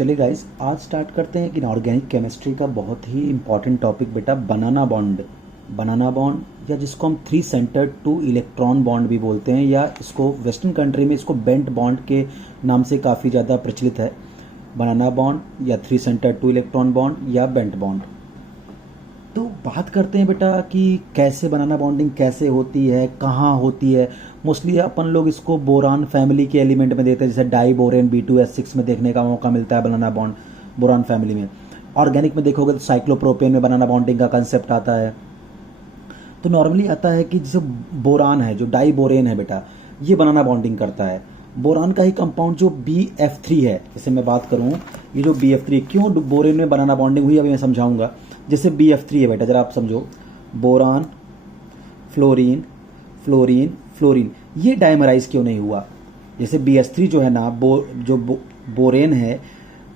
चलिए गाइस, आज स्टार्ट करते हैं कि ऑर्गेनिक केमिस्ट्री का बहुत ही इंपॉर्टेंट टॉपिक बेटा बनाना बॉन्ड। बनाना बॉन्ड या जिसको हम three centred two electron bond भी बोलते हैं, या इसको वेस्टर्न कंट्री में इसको बेंट बॉन्ड के नाम से काफ़ी ज़्यादा प्रचलित है। बनाना बॉन्ड या three centred two electron bond या बेंट बॉन्ड। तो बात करते हैं बेटा कि कैसे बनाना बॉन्डिंग कैसे होती है, कहाँ होती है। मोस्टली अपन लोग इसको बोरान फैमिली के एलिमेंट में देते हैं, जैसे डाई बोरेन B2S6 में देखने का मौका मिलता है बनाना बॉन्ड बोरान फैमिली में। ऑर्गेनिक में देखोगे तो साइक्लोप्रोपेन में बनाना बॉन्डिंग का कंसेप्ट आता है। तो नॉर्मली आता है कि जैसे बोरान है, जो डाई बोरेन है बेटा, ये बनाना बॉन्डिंग करता है। बोरान का ही कंपाउंड जो BF3 है, जैसे मैं बात करूँ, ये जो BF3 क्यों बोरेन में बनाना बॉन्डिंग हुई अभी मैं समझाऊंगा। जैसे BF3 है बेटा, जरा आप समझो, बोरान फ्लोरीन फ्लोरीन फ्लोरीन, ये डाइमराइज क्यों नहीं हुआ। जैसे BH3 जो है ना, बोरेन है,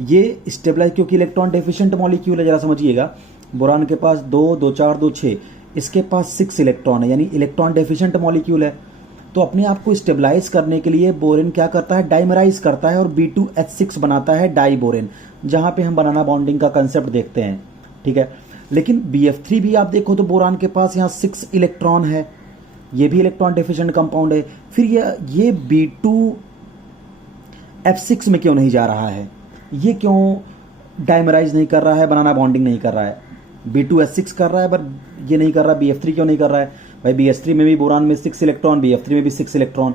ये स्टेबलाइज क्योंकि इलेक्ट्रॉन डेफिशिएंट मॉलिक्यूल है। जरा समझिएगा, बोरान के पास 2 2 4 2 6, इसके पास 6 इलेक्ट्रॉन है, यानी इलेक्ट्रॉन डेफिशिएंट मॉलिक्यूल है। तो अपने आप को स्टेबलाइज करने के लिए बोरेन क्या करता है, डाइमराइज करता है और B2H6 बनाता है डाई बोरेन, जहां पे हम बनाना बॉन्डिंग का कंसेप्ट देखते हैं। ठीक है, लेकिन BF3 भी आप देखो तो बोरान के पास यहाँ 6 इलेक्ट्रॉन है, ये भी इलेक्ट्रॉन डेफिशिएंट कंपाउंड है। फिर ये B2F6 में क्यों नहीं जा रहा है, ये क्यों डाइमराइज नहीं कर रहा है, बनाना बॉन्डिंग नहीं कर रहा है। B2H6 कर रहा है पर ये नहीं कर रहा, BF3 क्यों नहीं कर रहा है भाई। BH3 में भी बोरान में 6 इलेक्ट्रॉन, BF3 में भी 6 इलेक्ट्रॉन,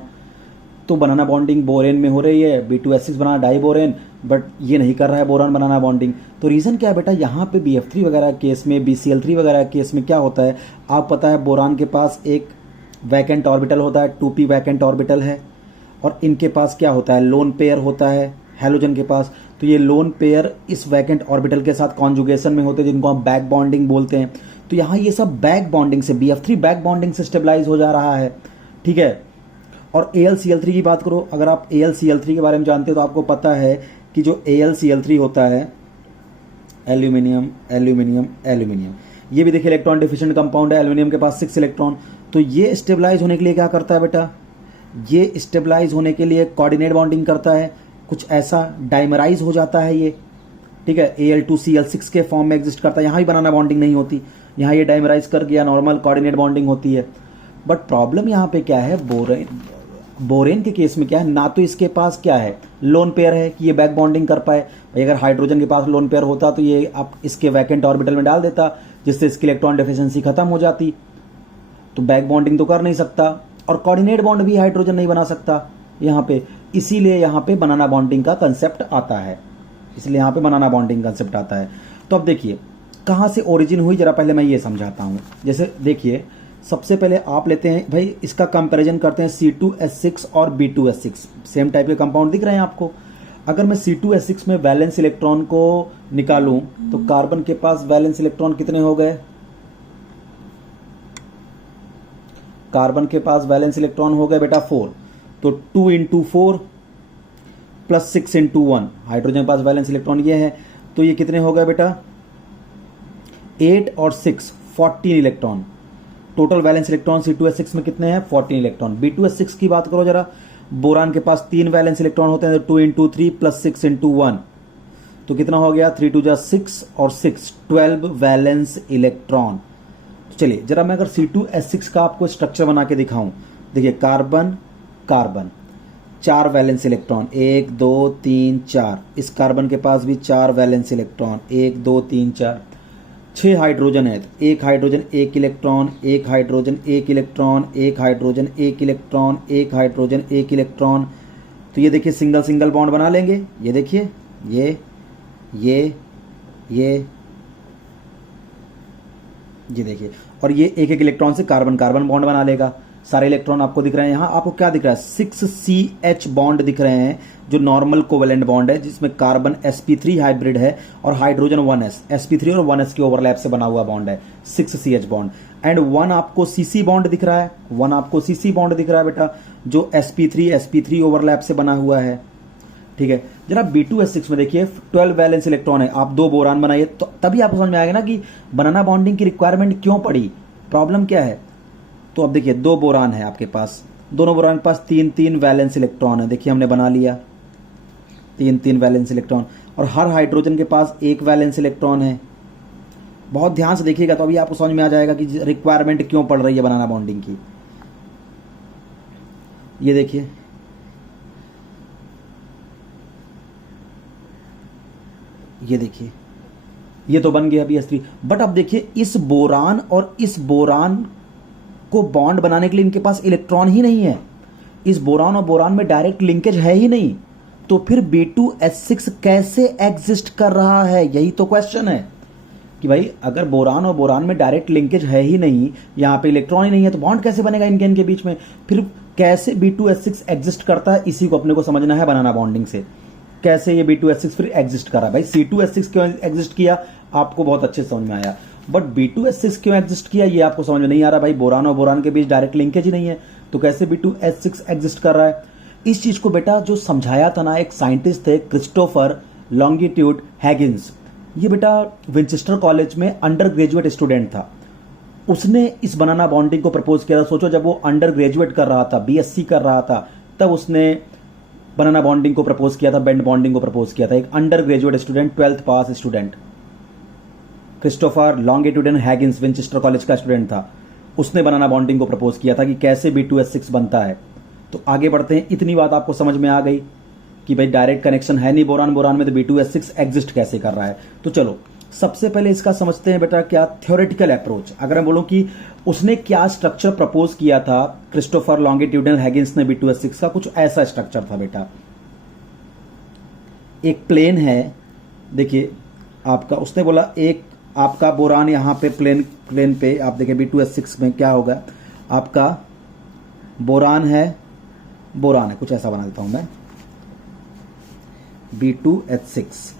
तो बनाना बॉन्डिंग बोरेन में हो रही है, B2H6 banana die borane, but ये नहीं कर रहा है बोरान बनाना बॉन्डिंग। तो रीज़न क्या है बेटा, यहाँ पे BF3 वगैरह केस में, BCl3 वगैरह केस में क्या होता है, आप पता है बोरान के पास एक वैकेंट ऑर्बिटल होता है, 2p वैकेंट ऑर्बिटल है, और इनके पास क्या होता है, लोन पेयर होता है हैलोजन के पास। तो ये लोन पेयर इस वैकेंट ऑर्बिटल के साथ कॉन्जुगेशन में होते हैं, जिनको हम बैक बॉन्डिंग बोलते हैं। तो यहाँ ये सब बैक बॉन्डिंग से, BF3 बैक बॉन्डिंग से स्टेबलाइज हो जा रहा है। ठीक है, और AlCl3 की बात करो, अगर आप AlCl3 के बारे में जानते हो तो आपको पता है कि जो AlCl3 होता है, एल्यूमिनियम एल्यूमिनियम एल्यूमिनियम, ये भी देखिए इलेक्ट्रॉन डिफिशिएंट कंपाउंड है, एल्यूमिनियम के पास 6 इलेक्ट्रॉन। तो ये स्टेबलाइज होने के लिए क्या करता है बेटा, ये स्टेबलाइज होने के लिए कोऑर्डिनेट बॉन्डिंग करता है, कुछ ऐसा डाइमराइज हो जाता है ये। ठीक है, Al2Cl6 के फॉर्म में एग्जिस्ट करता है, यहाँ भी बनाना बॉन्डिंग नहीं होती, यहाँ ये डाइमराइज कर गया, नॉर्मल कोऑर्डिनेट बॉन्डिंग होती है। बट प्रॉब्लम यहाँ पे क्या है, बोरेन के केस में क्या है, ना तो इसके पास क्या है, लोन पेयर है कि ये बैक बॉन्डिंग कर पाए भाई। अगर हाइड्रोजन के पास लोन पेयर होता तो ये आप इसके वैकेंट ऑर्बिटल में डाल देता, जिससे इसकी इलेक्ट्रॉन डेफिशिएंसी खत्म हो जाती। तो बैक बॉन्डिंग तो कर नहीं सकता, और कोऑर्डिनेट बॉन्ड भी हाइड्रोजन नहीं बना सकता यहाँ पे, इसीलिए यहाँ पे बनाना बॉन्डिंग का कंसेप्ट आता है, इसलिए यहाँ पे बनाना बॉन्डिंग कंसेप्ट आता है। तो अब देखिए कहाँ से ओरिजिन हुई, जरा पहले मैं ये समझाता हूँ। जैसे देखिए, सबसे पहले आप लेते हैं भाई, इसका कंपैरिजन करते हैं C2H6 और B2H6, सेम टाइप के कंपाउंड दिख रहे हैं आपको। अगर मैं C2H6 में वैलेंस इलेक्ट्रॉन को निकालूं तो कार्बन के पास वैलेंस इलेक्ट्रॉन कितने हो गए, कार्बन के पास वैलेंस इलेक्ट्रॉन हो गए बेटा 4। तो 2 × 4 प्लस 6 × 1, हाइड्रोजन के पास वैलेंस इलेक्ट्रॉन ये है, तो ये कितने हो गए बेटा 8 और 6 14 electron. Total valence electron C2H6 में कितने हैं, 14 इलेक्ट्रॉन। B2H6 की बात करो जरा, बोरान के पास 3 वैलेंस इलेक्ट्रॉन होते हैं, 2 × 3 प्लस 6 × 1, तो कितना हो गया 3 2 6 और 6 12 वैलेंस इलेक्ट्रॉन। तो चलिए जरा मैं अगर C2H6 का आपको स्ट्रक्चर बना के दिखाऊं, देखिए कार्बन कार्बन 4 वैलेंस इलेक्ट्रॉन, 1 2 3 4, इस कार्बन के पास भी 4 वैलेंस इलेक्ट्रॉन, 1 2 3 4, 6 हाइड्रोजन है, एक हाइड्रोजन 1 इलेक्ट्रॉन, एक हाइड्रोजन 1 इलेक्ट्रॉन, एक हाइड्रोजन 1 इलेक्ट्रॉन, एक हाइड्रोजन 1 इलेक्ट्रॉन। तो ये देखिए सिंगल सिंगल बॉन्ड बना लेंगे, ये देखिए ये देखिए, और ये एक एक इलेक्ट्रॉन से कार्बन कार्बन बॉन्ड बना लेगा। सारे इलेक्ट्रॉन आपको दिख रहे हैं, यहाँ आपको क्या दिख रहा है, 6CH बॉन्ड दिख रहे हैं, जो नॉर्मल कोवेलेंट बॉन्ड है, जिसमें कार्बन sp3 हाइब्रिड है और हाइड्रोजन 1s, sp3 और 1s के ओवरलैप से बना हुआ बॉन्ड है, 6CH बॉन्ड। एंड 1 आपको CC बॉन्ड दिख रहा है, 1 आपको CC बॉन्ड दिख रहा है बेटा, जो sp3 ओवरलैप से बना हुआ है। ठीक है, जरा B2H6 में देखिए 12 वैलेंस इलेक्ट्रॉन है, आप 2 बोरान बनाइए, तो तभी आपको समझ में आएगा ना कि बनाना बॉन्डिंग की रिक्वायरमेंट क्यों पड़ी, प्रॉब्लम क्या है। तो अब देखिए 2 बोरान है आपके पास, दोनों बोरान के पास 3 3 वैलेंस इलेक्ट्रॉन है, देखिए हमने बना लिया 3 3 वैलेंस इलेक्ट्रॉन। और हर हाइड्रोजन के पास एक वैलेंस इलेक्ट्रॉन है। बहुत ध्यान से देखिएगा तो अभी आपको समझ में आ जाएगा कि रिक्वायरमेंट क्यों पड़ रही है बनाना बॉन्डिंग की। ये देखिए, ये देखिए, ये तो बन गया BH3। बट अब देखिए इस बोरान और इस बोरान को बॉन्ड बनाने के लिए इनके पास इलेक्ट्रॉन ही नहीं है। इस बोरान और बोरान में डायरेक्ट लिंकेज है ही नहीं, तो फिर B2H6 कैसे एग्जिस्ट कर रहा है? यही तो क्वेश्चन है कि भाई अगर बोरान और बोरान में डायरेक्ट लिंकेज है ही नहीं, यहाँ पे इलेक्ट्रॉन ही नहीं है, तो बॉन्ड कैसे बनेगा इनके बीच में? फिर कैसे B2H6 एग्जिस्ट करता है, इसी को अपने को समझना है बनाना बॉन्डिंग से। कैसे ये B2H6 फिर एग्जिस्ट कर रहा है? भाई C2H6 क्यों एग्जिस्ट किया आपको बहुत अच्छे समझ में आया, बट B2H6 क्यों एग्जिस्ट किया ये आपको समझ में नहीं आ रहा। भाई बोरान और बोरान के बीच डायरेक्ट लिंकेज ही नहीं है, तो कैसे B2H6 एग्जिस्ट कर रहा है? इस चीज को बेटा जो समझाया था ना, एक साइंटिस्ट थे क्रिस्टोफर लॉन्गिट्यूड हैगिन्स। ये बेटा विंचेस्टर कॉलेज में अंडर ग्रेजुएट स्टूडेंट था। उसने इस बनाना बॉन्डिंग को प्रपोज किया था। सोचो जब वो अंडर ग्रेजुएट कर रहा था, BSc कर रहा था, तब उसने बनाना बॉन्डिंग को प्रपोज किया था, बेंड बॉन्डिंग को प्रपोज किया था। एक अंडर ग्रेजुएट स्टूडेंट, 12th पास student, Christopher longitudinal हैगिन्स Winchester college का स्टूडेंट था। उसने बनाना बॉन्डिंग को प्रपोज किया था कि कैसे B2H6 बनता है। तो आगे बढ़ते हैं। इतनी बात आपको समझ में आ गई कि भाई डायरेक्ट कनेक्शन है नहीं बोरान बोरान में, तो B2H6 एग्जिस्ट कैसे कर रहा है। तो चलो सबसे पहले इसका समझते हैं बेटा क्या थ्योरेटिकल अप्रोच। अगर मैं बोलूं कि उसने क्या स्ट्रक्चर प्रपोज किया था क्रिस्टोफर लॉन्गिट्यूडनल हैगिन्स ने B2H6 का, कुछ ऐसा स्ट्रक्चर था बेटा। एक प्लेन है, देखिए आपका, उसने बोला एक आपका बोरान यहां पे प्लेन पे आप देखिए B2H6 में क्या होगा, आपका बोरान है कुछ ऐसा बना देता हूं मैं, B2H6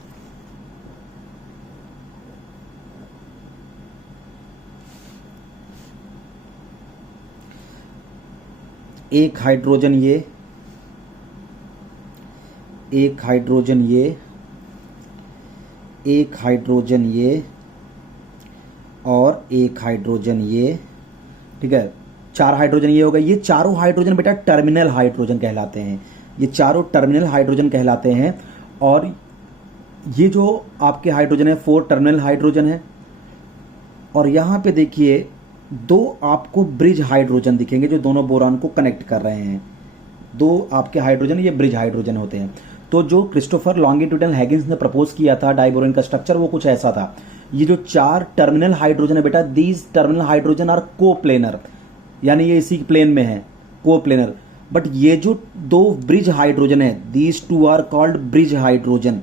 एक हाइड्रोजन ये, एक हाइड्रोजन ये, एक हाइड्रोजन ये और एक हाइड्रोजन ये, ठीक है, 4 हाइड्रोजन ये हो गए। ये चारों हाइड्रोजन बेटा टर्मिनल हाइड्रोजन कहलाते हैं। ये चारों टर्मिनल हाइड्रोजन कहलाते हैं। और ये जो आपके हाइड्रोजन है 4 टर्मिनल हाइड्रोजन है। और यहां पे देखिए 2 आपको ब्रिज हाइड्रोजन दिखेंगे जो दोनों बोरान को कनेक्ट कर रहे हैं। 2 आपके हाइड्रोजन ये ब्रिज हाइड्रोजन होते हैं। तो जो क्रिस्टोफर लॉन्गिट्यूडनल हैगिन्स ने प्रपोज किया था डाइबोरेन का स्ट्रक्चर, वो कुछ ऐसा था। ये जो 4 टर्मिनल हाइड्रोजन है बेटा, these terminal hydrogen are coplanar, यानी ये इसी प्लेन में है, कोप्लेनर। बट ये जो 2 ब्रिज हाइड्रोजन है, these 2 are called bridge hydrogen.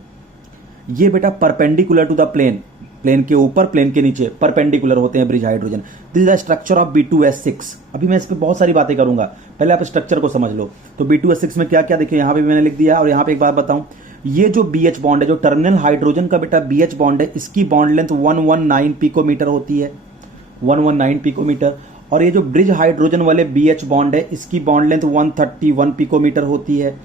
ये बेटा perpendicular to the plane, plane के ऊपर प्लेन के नीचे परपेंडिकुलर होते हैं bridge hydrogen. This is the structure of B2H6। अभी मैं इस पे बहुत सारी बातें करूंगा, पहले आप स्ट्रक्चर को समझ लो। तो B2H6 में क्या क्या देखिए, यहां पे भी मैंने लिख दिया। और यहां पे एक बात बताऊं, ये जो BH बॉन्ड है, जो टर्मिनल हाइड्रोजन का बेटा BH बॉन्ड है, इसकी बॉन्ड लेंथ 119 पिकोमीटर होती है, 119 पिकोमीटर। और ये जो ब्रिज हाइड्रोजन वाले BH बॉन्ड है, इसकी बॉन्ड लेंथ 131 पिकोमीटर होती है।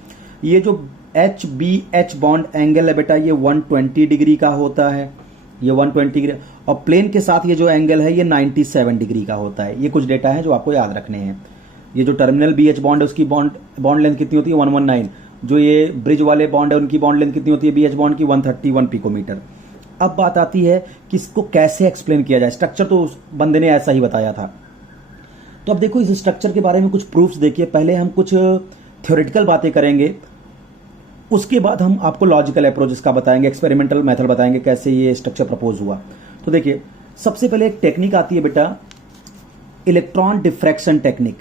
ये जो HBH बॉन्ड एंगल है बेटा, ये 120 डिग्री का होता है, ये 120 डिग्री। और प्लेन के साथ ये जो एंगल है ये 97 डिग्री का होता है। ये कुछ डेटा है जो आपको याद रखने हैं। ये जो टर्मिनल BH बॉन्ड है उसकी बॉन्ड लेंथ कितनी होती है, 119। जो ये ब्रिज वाले बॉन्ड है उनकी बॉन्ड लेंथ कितनी होती है BH बॉन्ड की, 131 पिकोमीटर। अब बात आती है कि इसको कैसे एक्सप्लेन किया जाए। स्ट्रक्चर तो उस बंदे ने ऐसा ही बताया था। तो अब देखो इस स्ट्रक्चर के बारे में कुछ प्रूफ्स देखिए। पहले हम कुछ थ्योरेटिकल बातें करेंगे, उसके बाद हम आपको लॉजिकल अप्रोच इसका बताएंगे, एक्सपेरिमेंटल मेथड बताएंगे कैसे ये स्ट्रक्चर प्रपोज हुआ। तो देखिए सबसे पहले एक टेक्निक आती है बेटा, इलेक्ट्रॉन डिफ्रैक्शन टेक्निक।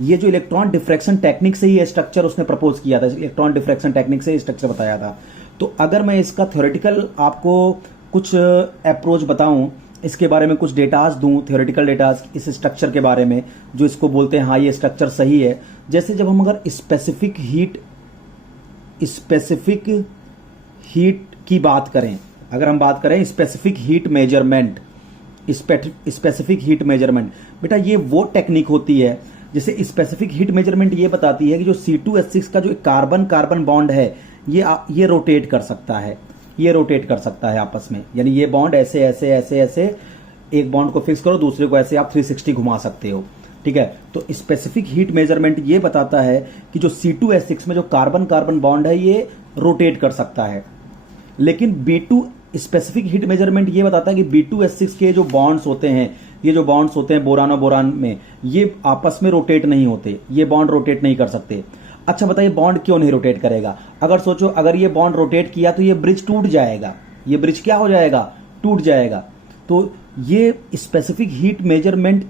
ये जो इलेक्ट्रॉन डिफ्रैक्शन टेक्निक से ही स्ट्रक्चर उसने प्रपोज किया था, इलेक्ट्रॉन डिफ्रैक्शन टेक्निक से स्ट्रक्चर बताया था। तो अगर मैं इसका थ्योरेटिकल आपको कुछ अप्रोच बताऊं, इसके बारे में कुछ डेटाज दूं, थ्योरेटिकल डेटाज इस स्ट्रक्चर के बारे में, जो इसको बोलते हैं हाँ ये स्ट्रक्चर सही है। जैसे जब हम अगर स्पेसिफिक हीट की बात करें, अगर हम बात करें specific heat measurement, specific heat measurement बेटा ये वो टेक्निक होती है। जैसे स्पेसिफिक हीट मेजरमेंट ये बताती है कि जो C2H6 का जो कार्बन कार्बन बॉन्ड है ये रोटेट कर सकता है, ये रोटेट कर सकता है आपस में। यानी ये बॉन्ड ऐसे ऐसे ऐसे ऐसे, एक बॉन्ड को फिक्स करो दूसरे को ऐसे आप 360 घुमा सकते हो, ठीक है। तो स्पेसिफिक हीट मेजरमेंट ये बताता है कि जो C2H6 में जो कार्बन कार्बन बॉन्ड है ये रोटेट कर सकता है। लेकिन B2 स्पेसिफिक हीट मेजरमेंट ये बताता है कि B2S6 के जो बॉन्ड्स होते हैं, ये जो बॉन्ड्स होते हैं बोरान और बोरान में, ये आपस में रोटेट नहीं होते, ये बॉन्ड रोटेट नहीं कर सकते। अच्छा बताइए बॉन्ड क्यों नहीं रोटेट करेगा? अगर सोचो अगर ये बॉन्ड रोटेट किया तो ये ब्रिज टूट जाएगा, ये ब्रिज क्या हो जाएगा? टूट जाएगा। तो ये स्पेसिफिक हीट मेजरमेंट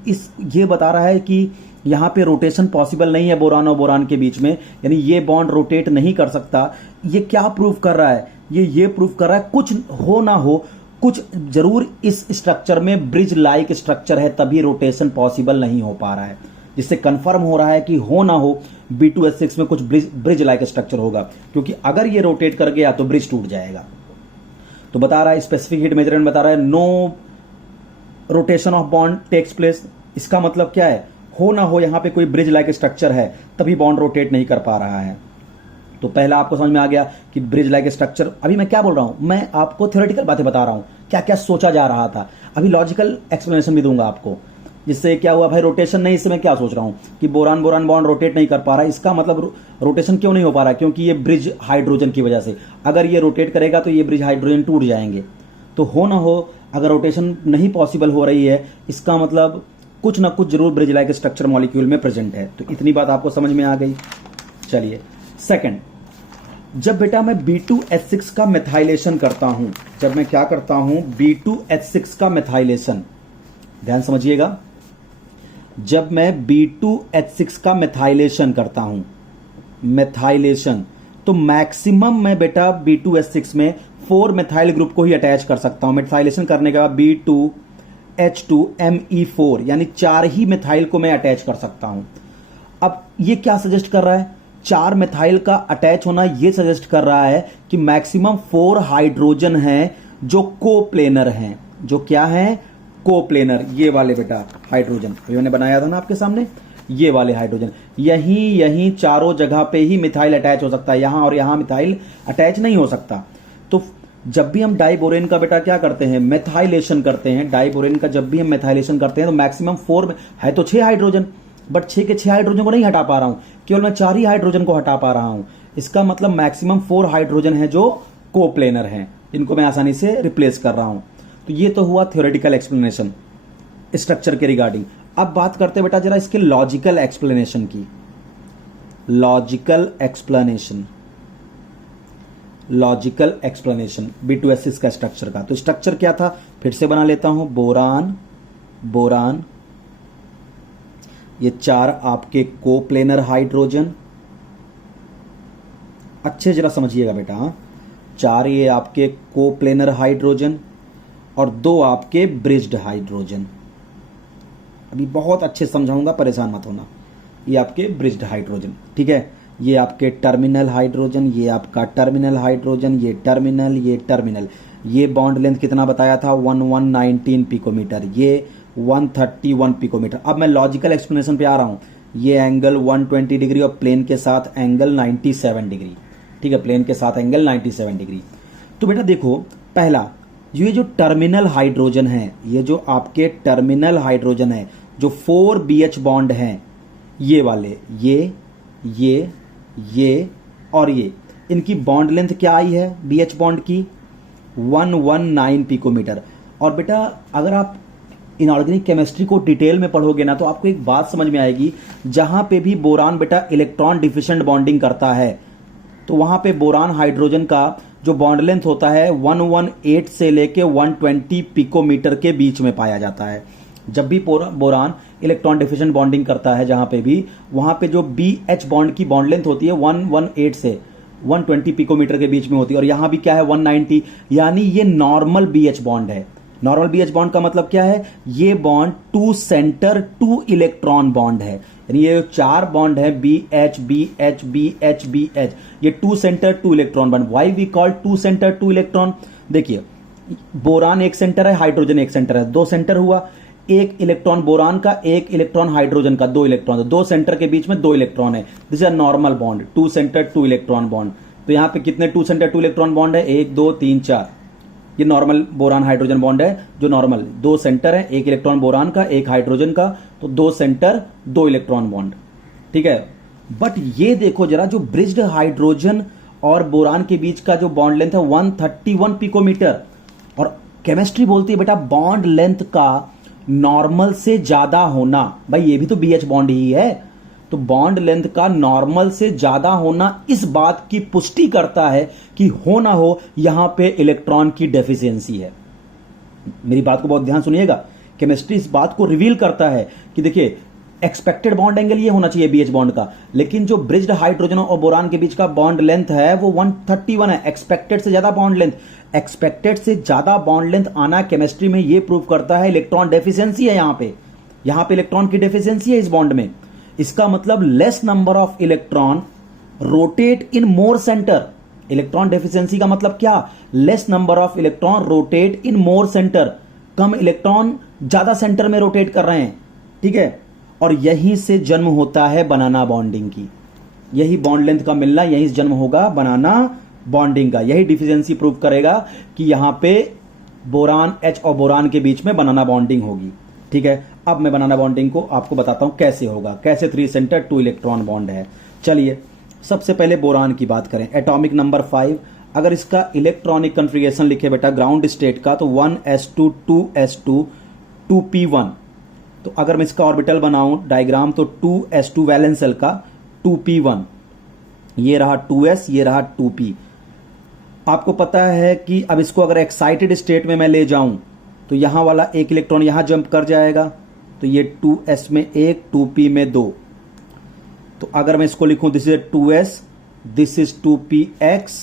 ये बता रहा है कि यहां पे रोटेशन पॉसिबल नहीं है बोरान और बोरान के बीच में, यानी ये बॉन्ड रोटेट नहीं कर सकता। ये क्या प्रूव कर रहा है? ये प्रूव कर रहा है कुछ हो ना हो, कुछ जरूर इस स्ट्रक्चर में ब्रिज लाइक स्ट्रक्चर है, तभी रोटेशन पॉसिबल नहीं हो पा रहा है, जिससे कंफर्म हो रहा है कि हो ना हो B2S6 में कुछ ब्रिज लाइक स्ट्रक्चर होगा, क्योंकि अगर ये रोटेट कर गया तो ब्रिज टूट जाएगा। तो बता रहा है स्पेसिफिक हीट मेजरमेंट बता रहा है no rotation of bond takes place. इसका मतलब क्या है? हो ना हो यहां पे कोई ब्रिज लाइक स्ट्रक्चर है, तभी बॉन्ड रोटेट नहीं कर पा रहा है। तो पहला आपको समझ में आ गया कि ब्रिज लाइक स्ट्रक्चर। अभी मैं क्या बोल रहा हूं? मैं आपको थ्योरेटिकल बातें बता रहा हूं, क्या क्या सोचा जा रहा था। अभी लॉजिकल एक्सप्लेनेशन भी दूंगा आपको, जिससे क्या हुआ भाई रोटेशन नहीं। इससे मैं क्या सोच रहा हूं कि बोरान बोरान बॉन्ड रोटेट नहीं कर पा रहा है, इसका मतलब रोटेशन क्यों नहीं हो पा रहा है? क्योंकि ये ब्रिज हाइड्रोजन की वजह से। अगर ये रोटेट करेगा तो ये ब्रिज हाइड्रोजन टूट जाएंगे। तो हो ना हो अगर रोटेशन नहीं पॉसिबल हो रही है, इसका मतलब कुछ ना कुछ जरूर ब्रिज लाइक स्ट्रक्चर मॉलिक्यूल में प्रेजेंट है। तो इतनी बात आपको समझ में आ गई। चलिए सेकंड, जब बेटा मैं B2H6 का मेथाइलेशन करता हूं, जब मैं क्या करता हूं B2H6 का मेथाइलेशन, ध्यान समझिएगा, जब मैं B2H6 का मेथाइलेशन करता हूं, मेथाइलेशन, तो मैक्सिमम मैं बेटा B2H6 में 4 मेथाइल ग्रुप को ही अटैच कर सकता हूं। मेथाइलेशन करने के बाद B2H2ME4 यानी 4 ही मेथाइल को मैं अटैच कर सकता हूं। अब ये क्या सजेस्ट कर रहा है? 4 मेथाइल का अटैच होना ये सजेस्ट कर रहा है कि मैक्सिमम 4 हाइड्रोजन हैं जो कोप्लेनर हैं। जो क्या है? कोप्लेनर। ये वाले बेटा हाइड्रोजन मैंने बनाया था ना आपके सामने, ये वाले हाइड्रोजन यहीं चारों जगह पे ही मिथाइल अटैच हो सकता है, यहां और यहां मिथाइल अटैच नहीं हो सकता। तो जब भी हम डाइबोरेन का बेटा क्या करते हैं? मेथाइलेशन करते हैं। डाइबोरेन का जब भी हम मेथाइलेशन करते हैं तो मैक्सिमम 4 है तो 6 हाइड्रोजन, बट 6 के 6 हाइड्रोजन को नहीं हटा पा रहा हूं, केवल मैं 4 ही हाइड्रोजन को हटा पा रहा हूं। इसका मतलब मैक्सिमम 4 हाइड्रोजन है जो कोप्लेनर हैं, इनको मैं आसानी से रिप्लेस कर रहा हूं। तो ये तो हुआ थ्योरेटिकल एक्सप्लेनेशन स्ट्रक्चर के रिगार्डिंग। अब बात करते हैं बेटा जरा इसके लॉजिकल एक्सप्लेनेशन की। लॉजिकल एक्सप्लेनेशन B2S6 का स्ट्रक्चर का। तो स्ट्रक्चर क्या था? फिर से बना लेता हूं। बोरान बोरान, ये 4 आपके कोप्लेनर हाइड्रोजन, अच्छे जरा समझिएगा बेटा, 4 ये आपके कोप्लेनर हाइड्रोजन और 2 आपके ब्रिज्ड हाइड्रोजन। अभी बहुत अच्छे समझाऊंगा, परेशान मत होना। ये आपके ब्रिज्ड हाइड्रोजन, ठीक है। ये आपके टर्मिनल हाइड्रोजन, ये आपका टर्मिनल हाइड्रोजन, ये टर्मिनल, ये टर्मिनल। ये बॉन्ड लेंथ कितना बताया था? 1119 पिकोमीटर, ये 131 पिकोमीटर। अब मैं लॉजिकल एक्सप्लेनेशन पे आ रहा हूं। ये एंगल 120 डिग्री और प्लेन के साथ एंगल 97 डिग्री, ठीक है, प्लेन के साथ एंगल 97 डिग्री। तो बेटा देखो, पहला ये जो टर्मिनल हाइड्रोजन है, ये जो आपके टर्मिनल हाइड्रोजन है, जो 4 BH बॉन्ड हैं, ये वाले, ये और ये, इनकी बॉन्ड लेंथ क्या आई है BH बॉन्ड की? 119 पिकोमीटर। और बेटा अगर आप इनऑर्गेनिक केमिस्ट्री को डिटेल में पढ़ोगे ना, तो आपको एक बात समझ में आएगी, जहां पे भी बोरान बेटा इलेक्ट्रॉन डिफिशिएंट बॉन्डिंग करता है, तो वहां पे बोरान हाइड्रोजन का जो बॉन्ड लेंथ होता है 118 से लेके 120 पिकोमीटर के बीच में पाया जाता है। जब भी बोरान इलेक्ट्रॉन डिफिशिएंट बॉन्डिंग करता है जहां पे भी, वहां पे जो BH बॉन्ड की बॉन्ड लेंथ होती है 118 से 120 पिकोमीटर के बीच में होती है, और यहां भी क्या है 190, यानी ये नॉर्मल BH बॉन्ड है। नॉर्मल BH बॉन्ड का मतलब क्या है? ये बॉन्ड 2 सेंटर 2 इलेक्ट्रॉन बॉन्ड है, यानी ये 4 बॉन्ड है BH BH BH BH, ये 2 centre 2 electron bond. Why we call 2 centre 2 electron? देखिए, बोरान एक सेंटर है, हाइड्रोजन एक सेंटर है, 2 सेंटर हुआ, एक इलेक्ट्रॉन बोरान का, एक इलेक्ट्रॉन हाइड्रोजन का, 2 इलेक्ट्रॉन, 2 सेंटर के बीच में 2 इलेक्ट्रॉन है। This is normal bond, 2 centre 2 electron bond. तो यहां पे कितने 2 सेंटर 2 इलेक्ट्रॉन बॉन्ड है? 1 2 3 4। ये नॉर्मल बोरान हाइड्रोजन बॉन्ड है, जो नॉर्मल 2 सेंटर है, एक इलेक्ट्रॉन बोरान का, एक हाइड्रोजन का, तो 2 सेंटर 2 इलेक्ट्रॉन बॉन्ड, ठीक है। बट ये देखो जरा, जो ब्रिज्ड हाइड्रोजन और बोरान के बीच का जो बॉन्ड लेंथ है 131 पिकोमीटर। और केमिस्ट्री बोलती है बेटा बॉन्ड लेंथ का नॉर्मल से ज्यादा होना, भाई ये भी तो BH बॉन्ड ही है, तो बॉन्ड लेंथ का नॉर्मल से ज्यादा होना इस बात की पुष्टि करता है कि हो ना हो यहां पे इलेक्ट्रॉन की डेफिशिएंसी है। मेरी बात को बहुत ध्यान सुनिएगा, केमिस्ट्री इस बात को रिवील करता है कि देखिए एक्सपेक्टेड बॉन्ड एंगल ये होना चाहिए BH बॉन्ड का, लेकिन जो ब्रिज्ड हाइड्रोजन और बोरान के बीच का बॉन्ड लेंथ है वो 131 है, एक्सपेक्टेड से ज्यादा बॉन्ड लेंथ। एक्सपेक्टेड से ज्यादा बॉन्ड लेंथ आना केमिस्ट्री में ये प्रूव करता है इलेक्ट्रॉन डेफिशिएंसी है, यहां पे इलेक्ट्रॉन की डेफिशिएंसी है इस बॉन्ड में। इसका मतलब less number of electron rotate in more centre. Electron deficiency का मतलब क्या, less number of electron rotate in more centre, come electron ज्यादा सेंटर में रोटेट कर रहे हैं, ठीक है। और यहीं से जन्म होता है बनाना बॉन्डिंग की, यही बॉन्ड लेंथ का मिलना, यहीं से जन्म होगा बनाना बॉन्डिंग का। यही डिफिशिएंसी प्रूव करेगा कि यहां पे बोरान H और बोरान के बीच में बनाना बॉन्डिंग होगी, ठीक है। अब मैं बनाना बॉन्डिंग को आपको बताता हूं कैसे होगा, कैसे 3 सेंटर 2 इलेक्ट्रॉन बॉन्ड है। चलिए सबसे पहले बोरान की बात करें, एटॉमिक नंबर 5। अगर इसका इलेक्ट्रॉनिक कन्फिगरेशन लिखे बेटा ग्राउंड स्टेट का, तो 1s2 2s2 2p1। तो अगर मैं इसका ऑर्बिटल बनाऊं डायग्राम, तो 2s2 वैलेंस शेल का 2p1, ये रहा 2s, ये रहा 2p। आपको पता है कि अब इसको अगर एक्साइटेड स्टेट में मैं ले जाऊं तो यहां वाला एक इलेक्ट्रॉन यहां जंप कर जाएगा, तो ये 2s में 1, 2p में 2। तो अगर मैं इसको लिखूं this is 2s, this is 2px,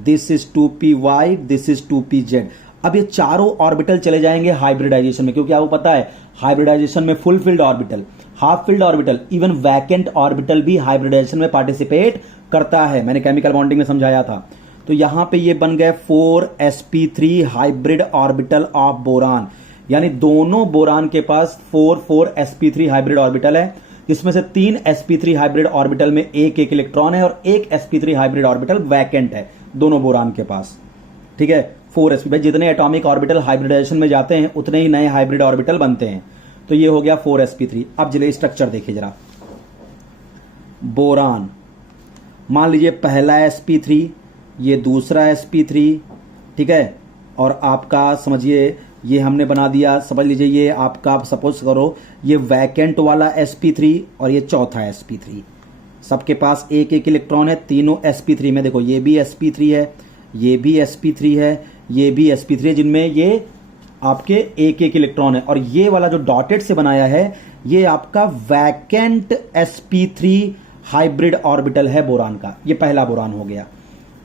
this is 2py, this is 2pz। अब ये चारों ऑर्बिटल चले जाएंगे हाइब्रिडाइजेशन में, क्योंकि आपको पता है हाइब्रिडाइजेशन में full filled orbital, half filled orbital, even vacant orbital भी हाइब्रिडाइजेशन में पार्टिसिपेट करता है, मैंने केमिकल बॉन्डिंग में समझाया था। तो यहां पे ये बन गए 4sp3 hybrid orbital of boron, यानी दोनों बोरान के पास 4 हाइब्रिड ऑर्बिटल है, जिसमें से 3 sp3 हाइब्रिड ऑर्बिटल में एक एक इलेक्ट्रॉन है और एक sp3 हाइब्रिड ऑर्बिटल वैकेंट है दोनों बोरान के पास, ठीक है। 4sp, भाई जितने एटॉमिक ऑर्बिटल हाइब्रिडाइजेशन में जाते हैं उतने ही नए हाइब्रिड ऑर्बिटल बनते हैं, तो ये हो गया 4sp3। अब चलिए स्ट्रक्चर देखिए जरा, बोरान मान लीजिए पहला sp3, ये दूसरा sp3, ठीक है। और आपका समझिए ये हमने बना दिया, समझ लीजिए ये आपका सपोज करो ये वैकेंट वाला sp3 और ये चौथा sp3, सबके पास एक एक इलेक्ट्रॉन है तीनों sp3 में। देखो ये भी sp3 है, ये भी sp3 है, ये भी sp3 है, जिनमें ये आपके एक एक इलेक्ट्रॉन है। और ये वाला जो डॉटेड से बनाया है ये आपका वैकेंट sp3 हाइब्रिड ऑर्बिटल है बोरान का। ये पहला बोरान हो गया,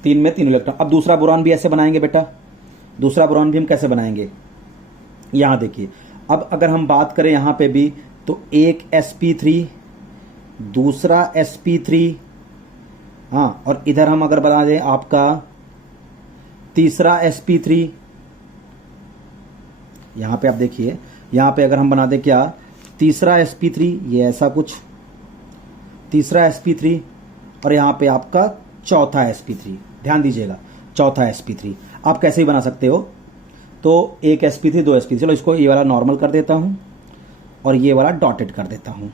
3 में 3 इलेक्ट्रॉन। अब दूसरा बोरान भी ऐसे बनाएंगे बेटा, दूसरा बोरान भी हम कैसे बनाएंगे, यहां देखिए। अब अगर हम बात करें यहां पे भी, तो एक sp3, दूसरा sp3, हाँ, और इधर हम अगर बना दें आपका तीसरा sp3, यहां पे आप देखिए, यहां पे अगर हम बना दें क्या, तीसरा sp3, ये ऐसा कुछ, तीसरा sp3, और यहां पे आपका चौथा sp3। ध्यान दीजिएगा, चौथा sp3 आप कैसे ही बना सकते हो, तो एक sp3 2 sp3। चलो इसको ये वाला नॉर्मल कर देता हूं और ये वाला डॉटेड कर देता हूं,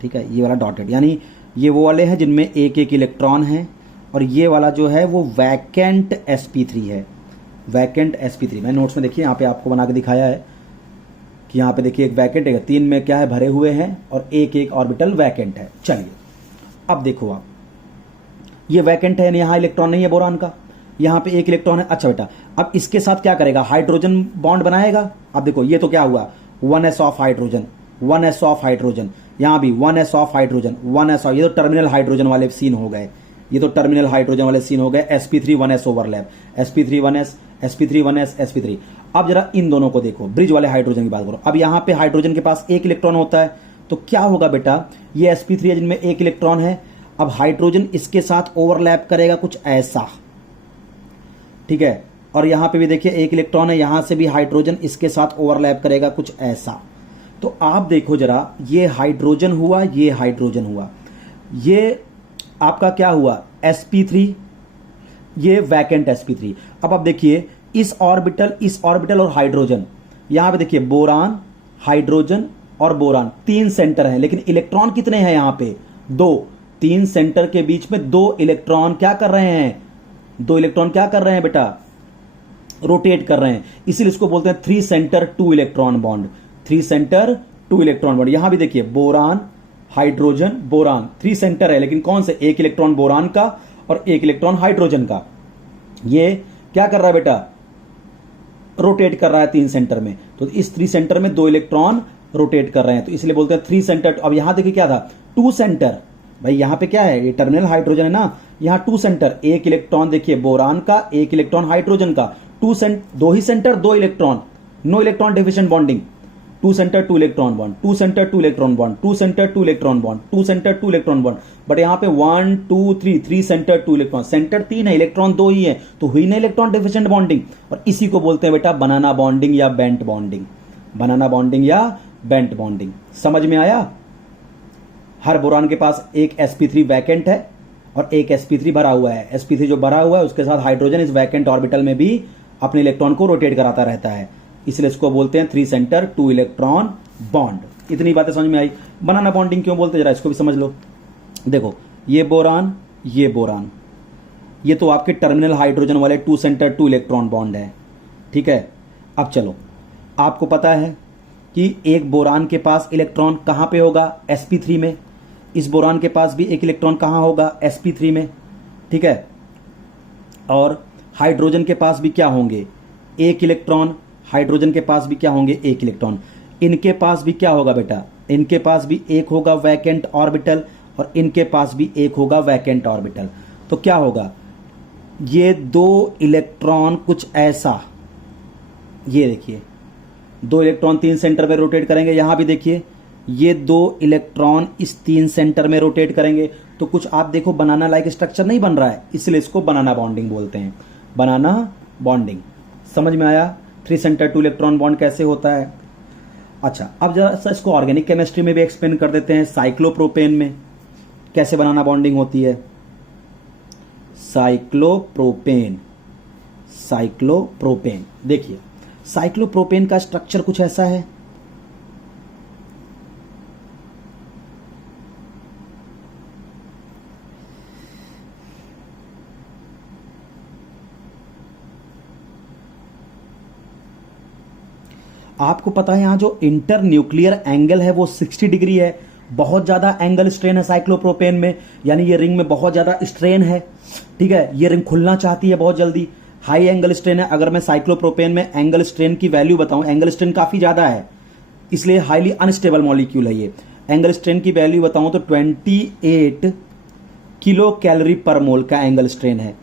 ठीक है। ये वाला डॉटेड यानी ये वो वाले हैं जिनमें एक एक इलेक्ट्रॉन है, और ये वाला जो है वो वैकेंट sp3 है, वैकेंट sp3। मैं नोट्स में देखिए यहाँ पे आपको बना के दिखाया है कि यहाँ पे देखिए एक वैकेंट है, 3 में क्या है भरे हुए हैं और एक एक ऑर्बिटल वैकेंट है। चलिए अब देखो आप, ये वैकेंट है, यहाँ इलेक्ट्रॉन नहीं है बोरान का, यहाँ पे एक इलेक्ट्रॉन है। अच्छा बेटा अब इसके साथ क्या करेगा, हाइड्रोजन बॉन्ड बनाएगा। अब देखो ये तो क्या हुआ, 1s of hydrogen, 1s of hydrogen, यहाँ भी 1s of hydrogen, 1s of, ये तो टर्मिनल हाइड्रोजन वाले सीन हो गए, ये तो टर्मिनल हाइड्रोजन वाले सीन हो गए। sp3 1s overlap, sp3 1s, sp3 1s, sp3। अब जरा इन दोनों को देखो, ब्रिज वाले हाइड्रोजन की बात करो। अब यहाँ पे हाइड्रोजन के पास एक इलेक्ट्रॉन होता है, तो क्या होगा बेटा, ये sp3 है जिनमें एक इलेक्ट्रॉन है। अब हाइड्रोजन इसके साथ ओवरलैप करेगा कुछ ऐसा, ठीक है। और यहां पे भी देखिए एक इलेक्ट्रॉन है, यहां से भी हाइड्रोजन इसके साथ ओवरलैप करेगा कुछ ऐसा। तो आप देखो जरा, ये हाइड्रोजन हुआ, ये हाइड्रोजन हुआ, ये आपका क्या हुआ sp3, ये वैकेंट sp3। अब आप देखिए इस ऑर्बिटल और हाइड्रोजन, यहां पे देखिए बोरान, हाइड्रोजन और बोरान, 3 सेंटर हैं, लेकिन इलेक्ट्रॉन कितने हैं यहाँ पे, 2। 3 सेंटर के बीच में 2 इलेक्ट्रॉन क्या कर रहे हैं, दो इलेक्ट्रॉन क्या कर रहे हैं बेटा, रोटेट कर रहे हैं, इसीलिए इसको बोलते हैं 3 centre 2 electron bond. 3 centre 2 electron bond. यहां भी देखिए बोरान, हाइड्रोजन, बोरान, 3 सेंटर है, लेकिन कौन से, एक इलेक्ट्रॉन बोरान का और एक इलेक्ट्रॉन हाइड्रोजन का। ये क्या कर रहा है बेटा, रोटेट कर रहा है 3 सेंटर में। तो इस 3 सेंटर में 2 इलेक्ट्रॉन रोटेट कर रहे हैं, तो इसलिए बोलते हैं 3 सेंटर। अब यहां देखिए क्या था, 2 सेंटर। भाई यहां पे क्या है, ये टर्मिनल हाइड्रोजन है ना, यहां 2 सेंटर, एक इलेक्ट्रॉन देखिए बोरान का, एक इलेक्ट्रॉन हाइड्रोजन का, 2 ही centre 2 electron, no electron deficient bonding. 2 centre 2 electron bond, 2 centre 2 electron bond, 2 centre 2 electron bond, 2 centre 2 electron bond. But यहां पे 1 2 3 सेंटर 2 इलेक्ट्रॉन, सेंटर 3 है, इलेक्ट्रॉन 2 ही है, तो हुई ना इलेक्ट्रॉन डिफिशिएंट बॉन्डिंग। और इसी को बोलते हैं बेटा बनाना बॉन्डिंग या बेंट बॉन्डिंग। बनाना बॉन्डिंग या बेंट बॉन्डिंग। समझ में आया। हर बोरान के पास एक sp3 वैकेंट है और एक sp3 भरा हुआ है। sp3 जो भरा हुआ है उसके साथ हाइड्रोजन इस वैकेंट ऑर्बिटल में भी अपने इलेक्ट्रॉन को रोटेट कराता रहता है, इसलिए इसको बोलते हैं 3 सेंटर 2 इलेक्ट्रॉन बॉन्ड। इतनी बातें समझ में आई। बनाना बॉन्डिंग क्यों बोलते, जरा इसको भी समझ लो। देखो ये बोरान, ये बोरान, ये तो आपके टर्मिनल हाइड्रोजन वाले 2 सेंटर 2 इलेक्ट्रॉन बॉन्ड है, ठीक है। अब चलो, आपको पता है कि एक बोरान के पास इलेक्ट्रॉन कहां पे होगा, sp3 में। इस बोरान के पास भी एक इलेक्ट्रॉन कहां होगा, sp3 में, ठीक है। और हाइड्रोजन के पास भी क्या होंगे, एक इलेक्ट्रॉन। हाइड्रोजन के पास भी क्या होंगे, एक इलेक्ट्रॉन। इनके पास भी क्या होगा बेटा, इनके पास भी एक होगा वैकेंट ऑर्बिटल और इनके पास भी एक होगा वैकेंट ऑर्बिटल। तो क्या होगा, ये 2 इलेक्ट्रॉन कुछ ऐसा, ये देखिए 2 इलेक्ट्रॉन 3 सेंटर में रोटेट करेंगे। यहां भी देखिए ये 2 इलेक्ट्रॉन इस 3 सेंटर में रोटेट करेंगे। तो कुछ आप देखो बनाना लाइक स्ट्रक्चर नहीं बन रहा है, इसलिए इसको बनाना बॉन्डिंग बोलते हैं। बनाना बॉन्डिंग समझ में आया। 3 सेंटर 2 इलेक्ट्रॉन बॉन्ड कैसे होता है। अच्छा, अब जरा सा इसको ऑर्गेनिक केमिस्ट्री में भी एक्सप्लेन कर देते हैं। साइक्लोप्रोपेन में कैसे बनाना बॉन्डिंग होती है। साइक्लोप्रोपेन, साइक्लोप्रोपेन देखिए, साइक्लोप्रोपेन का स्ट्रक्चर कुछ ऐसा है। आपको पता है यहां जो इंटर न्यूक्लियर एंगल है वो 60 डिग्री है। बहुत ज्यादा एंगल स्ट्रेन है साइक्लोप्रोपेन में, यानी ये रिंग में बहुत ज्यादा स्ट्रेन है, ठीक है। ये रिंग खुलना चाहती है बहुत जल्दी, हाई एंगल स्ट्रेन है। अगर मैं साइक्लोप्रोपेन में एंगल स्ट्रेन की वैल्यू बताऊं, एंगल स्ट्रेन काफी ज्यादा है, इसलिए हाईली अनस्टेबल मॉलिक्यूल है ये। एंगल स्ट्रेन की वैल्यू बताऊं तो 28 किलो कैलोरी पर मोल का एंगल स्ट्रेन है।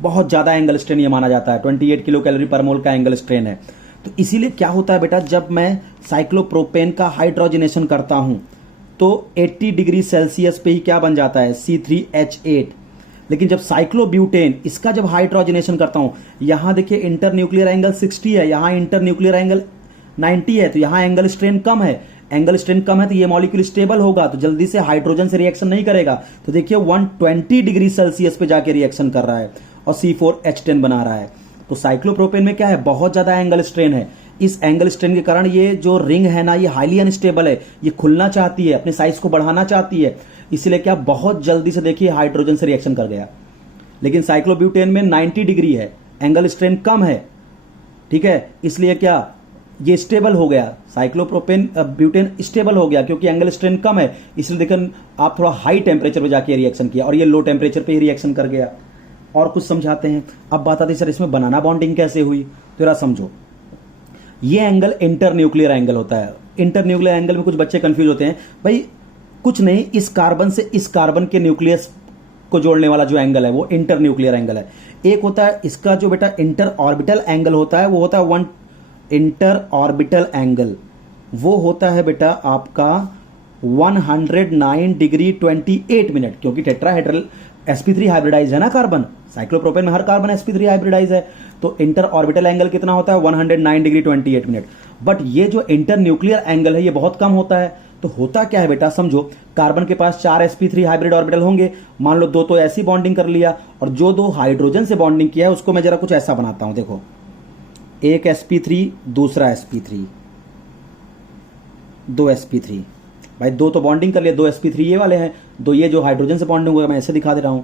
बहुत ज्यादा एंगल स्ट्रेन ये माना जाता है, 28 किलो कैलोरी पर मोल का एंगल स्ट्रेन है। तो इसीलिए क्या होता है बेटा, जब मैं साइक्लोप्रोपेन का हाइड्रोजनेशन करता हूं तो 80 डिग्री सेल्सियस पे ही क्या बन जाता है, C3H8। लेकिन जब साइक्लोब्यूटेन, इसका जब हाइड्रोजनेशन करता हूं, यहां देखिए इंटर न्यूक्लियर एंगल 60 है, यहां इंटर न्यूक्लियर एंगल 90 है, तो यहां एंगल स्ट्रेन कम है। एंगल स्ट्रेन कम है तो ये मॉलिक्यूल स्टेबल होगा, तो जल्दी से हाइड्रोजन से रिएक्शन नहीं करेगा। तो देखिए 120 डिग्री सेल्सियस पे जाके रिएक्शन कर रहा है और C4H10 बना रहा है। तो साइक्लोप्रोपेन में क्या है, बहुत ज्यादा एंगल स्ट्रेन है। इस एंगल स्ट्रेन के कारण ये जो रिंग है ना, ये हाईली अनस्टेबल है, ये खुलना चाहती है, अपने साइज को बढ़ाना चाहती है, इसलिए क्या बहुत जल्दी से देखिए हाइड्रोजन से रिएक्शन कर गया। लेकिन साइक्लोब्यूटेन में 90 डिग्री है, एंगल स्ट्रेन कम है, ठीक है, इसलिए क्या ये स्टेबल हो गया। साइक्लोप्रोपेन ब्यूटेन स्टेबल हो गया क्योंकि एंगल स्ट्रेन कम है, इसलिए देखिए आप थोड़ा हाई टेम्परेचर पे जाके रिएक्शन किया और ये लो टेम्परेचर पे ही रिएक्शन कर गया। और कुछ समझाते हैं। अब बात आती है सर इसमें बनाना बॉन्डिंग कैसे हुई, तो जरा समझो। ये एंगल इंटर न्यूक्लियर एंगल होता है। इंटर न्यूक्लियर एंगल में कुछ बच्चे कंफ्यूज होते हैं, भाई कुछ नहीं, इस कार्बन से इस कार्बन के न्यूक्लियस को जोड़ने वाला जो एंगल है वो इंटर न्यूक्लियर एंगल है। एक होता है इसका जो बेटा इंटर ऑर्बिटल एंगल होता है, वो होता है 1 इंटर ऑर्बिटल एंगल, वो होता है बेटा आपका 109 डिग्री 28 मिनट, क्योंकि टेट्राहेड्रल sp3 हाइब्रिडाइज है ना कार्बन। साइक्लोप्रोपेन में हर कार्बन sp3 हाइब्रिडाइज है, तो इंटर ऑर्बिटल एंगल कितना होता है, 109 डिग्री 28 मिनट। बट ये जो इंटर न्यूक्लियर एंगल है ये बहुत कम होता है। तो होता क्या है बेटा, समझो कार्बन के पास 4 sp3 हाइब्रिड ऑर्बिटल होंगे, मान लो 2 तो ऐसी बॉन्डिंग कर लिया, और जो 2 हाइड्रोजन से बॉन्डिंग किया है उसको मैं जरा कुछ ऐसा बनाता हूं। देखो, एक sp3, दूसरा sp3, 2 sp3, भाई 2 तो बॉन्डिंग कर लिया, 2 sp3 ये वाले हैं, 2 ये जो हाइड्रोजन से बॉन्डिंग होगा, मैं ऐसे दिखा दे रहा हूं।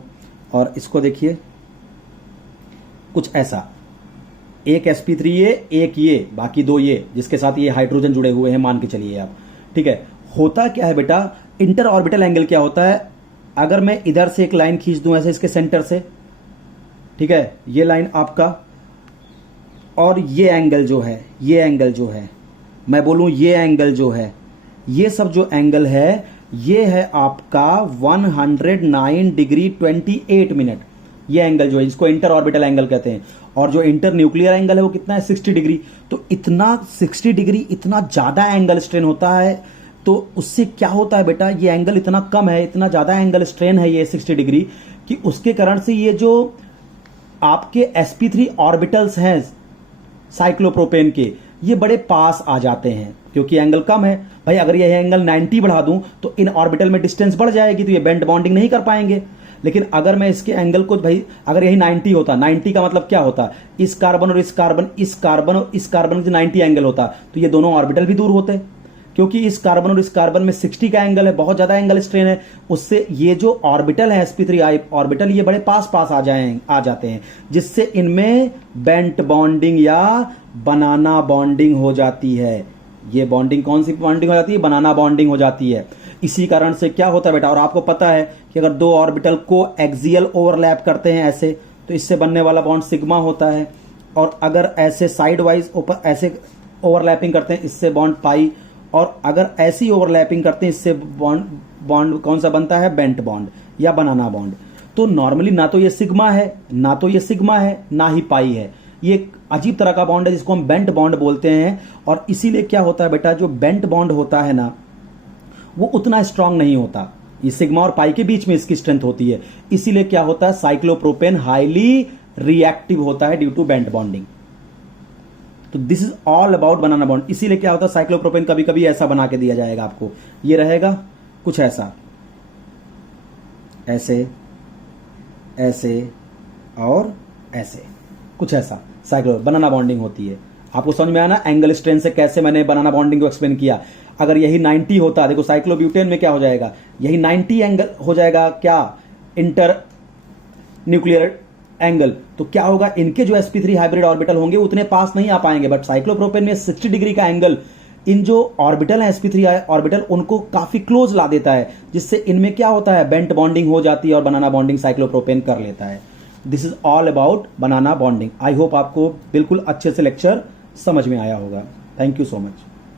और इसको देखिए, कुछ ऐसा, एक sp3 ये, एक ये, बाकी दो ये, जिसके साथ ये हाइड्रोजन जुड़े हुए हैं मान के चलिए आप, ठीक है। होता क्या है बेटा, इंटर ऑर्बिटल एंगल क्या होता है, अगर मैं इधर से एक लाइन खींच दूं ऐसे इसके सेंटर से, ठीक है, ये लाइन आपका, और ये एंगल जो है, ये एंगल जो है, मैं बोलूं ये एंगल जो है, ये सब जो एंगल है, ये है आपका 109 डिग्री 28 मिनट, ये एंगल जो है इसको इंटर ऑर्बिटल एंगल कहते हैं। और जो इंटर न्यूक्लियर एंगल है वो कितना है, 60 डिग्री। तो इतना 60 डिग्री, इतना ज्यादा एंगल स्ट्रेन होता है, तो उससे क्या होता है बेटा, ये एंगल इतना कम है, इतना ज्यादा एंगल स्ट्रेन है ये 60 डिग्री, कि उसके कारण से ये जो आपके sp3 ऑर्बिटल्स हैं साइक्लोप्रोपेन के, ये बड़े पास आ जाते हैं, क्योंकि एंगल कम है। भाई अगर ये एंगल 90 बढ़ा दूं तो इन ऑर्बिटल में डिस्टेंस बढ़ जाएगी, तो ये बेंड बॉन्डिंग नहीं कर पाएंगे। लेकिन अगर मैं इसके एंगल को, भाई अगर यही 90 होता, 90 का मतलब क्या होता, इस कार्बन और इस कार्बन, इस कार्बन और इस कार्बन का 90 एंगल होता, तो ये दोनों ऑर्बिटल भी दूर होते, क्योंकि इस कार्बन और इस कार्बन में 60 का एंगल है, बहुत ज्यादा एंगल स्ट्रेन है, उससे ये जो ऑर्बिटल है sp3 ऑर्बिटल, ये बड़े पास पास आ जाते हैं, जिससे इनमें बेंट बॉन्डिंग या बनाना बॉन्डिंग हो जाती है। ये बॉन्डिंग कौन सी बॉन्डिंग हो जाती है, बनाना बॉन्डिंग हो जाती है। इसी कारण से क्या होता है बेटा, और आपको पता है कि अगर दो ऑर्बिटल को एक्सियल ओवरलैप करते हैं ऐसे, तो इससे बनने वाला बॉन्ड सिग्मा होता है, और अगर ऐसे साइड वाइज ऊपर ऐसे ओवरलैपिंग करते हैं, इससे बॉन्ड पाई, और अगर ऐसी ओवरलैपिंग करते हैं, इससे बॉन्ड कौन सा बनता है, बेंट बॉन्ड या बनाना बॉन्ड। तो नॉर्मली ना तो ये सिग्मा है, ना तो ये सिग्मा है, ना ही पाई है, ये एक अजीब तरह का बॉन्ड है जिसको हम बेंट बॉन्ड बोलते हैं। और इसीलिए क्या होता है बेटा, जो बेंट बॉन्ड होता है ना, वो उतना स्ट्रांग नहीं होता, ये सिग्मा और पाई के बीच में इसकी स्ट्रेंथ होती है। इसीलिए क्या होता है, साइक्लोप्रोपेन हाईली रिएक्टिव होता है ड्यू टू बेंट बॉन्डिंग। तो this is all about banana bond. इसीलिए क्या होता है, साइक्लोप्रोपेन कभी कभी ऐसा बना के दिया जाएगा आपको, ये रहेगा कुछ ऐसा, ऐसे ऐसे और ऐसे, कुछ ऐसा साइक्लो बनाना बॉन्डिंग होती है। आपको समझ में आया ना एंगल स्ट्रेन से कैसे मैंने बनाना बॉन्डिंग को एक्सप्लेन किया। अगर यही 90 होता, देखो साइक्लोब्यूटेन में क्या हो जाएगा, यही 90 एंगल हो जाएगा क्या, इंटर न्यूक्लियर एंगल, तो क्या होगा, इनके जो sp3 हाइब्रिड ऑर्बिटल होंगे उतने पास नहीं आ पाएंगे। बट साइक्लोप्रोपेन में 60 डिग्री का एंगल इन जो ऑर्बिटल है sp3 ऑर्बिटल, उनको काफी क्लोज ला देता है, जिससे इनमें क्या होता है, बेंट बॉन्डिंग हो जाती है और बनाना बॉन्डिंग साइक्लोप्रोपेन कर लेता है। This is all about banana bonding. I hope आपको बिल्कुल अच्छे से लेक्चर समझ में आया होगा। Thank you so much.